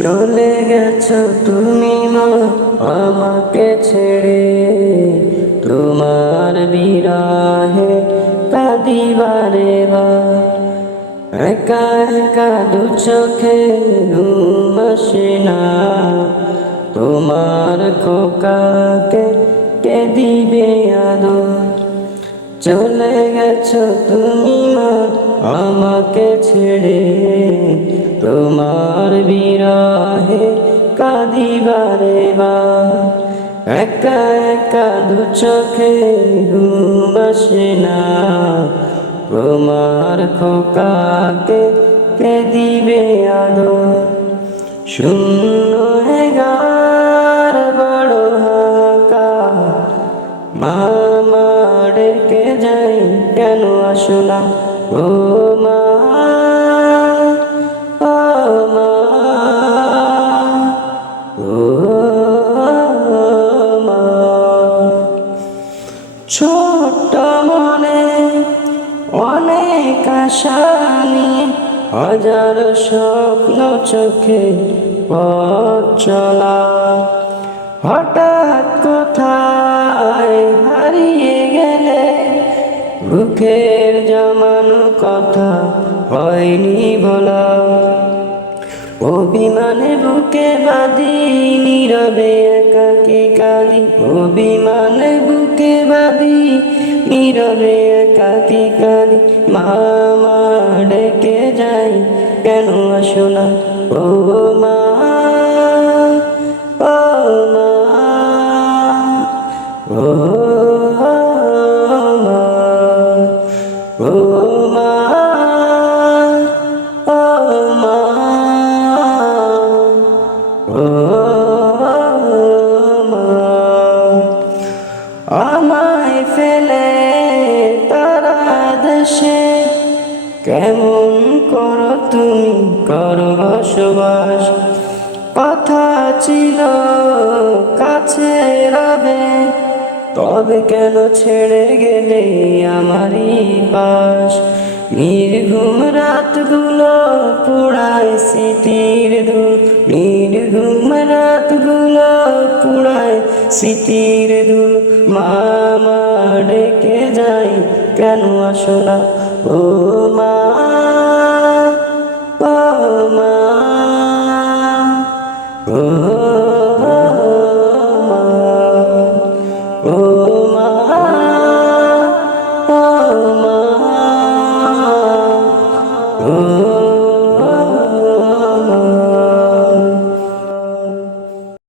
চলে গেছো তুমি মা আমাকে ছেড়ে, তোমার বিরহে কাঁদি বারে বার। একা একা দু চোখে ঘুম আসে না, তোমার খোকাকে কে দিবে আদর। চলে গেছো তুমি মা আমাকে ছেড়ে, তোমার বিরহে কাঁদি বারে বার। একা একা দু চোখে ঘুম আসে না, তোমার খোকাকে কে দিবে আদর। শূন্য এগার বড় হাহাকার, মা ডেকে যাই কেন আসো না, ও মা, ও মা, ও মা। ছোট্ট মনে অনেক আশা নিয়ে, হাজার স্বপ্ন চোখে পথ চলা, হঠাৎ কোথায় হারিয়ে গেলে, বুকের জমানো কথা হয়নি বলা। অভিমানে বুকে বাঁধি নীরবে একাকী কাঁদি, অভিমানে বুকে বাঁধি নীরবে একাকী কাঁদি। মা ডেকে যাই কেন আসো না, ও মা, ও মা, ও মা, ও মা, ও মা, ও মা। আমায় ফেলে তারা দেশে কেমন করো তুমি করো বসবাস। কথা ছিল কাছে রবে, তবে কেন ছেড়ে গেলে আমারই পাশ। নির্ঘুম রাতগুলো পুড়ায় স্মৃতির ধুল, নির্ঘুম রাতগুলো পুড়ায় স্মৃতির ধুল। মা ডেকে যাই কেন আসো না, ও মা, ও মা, ও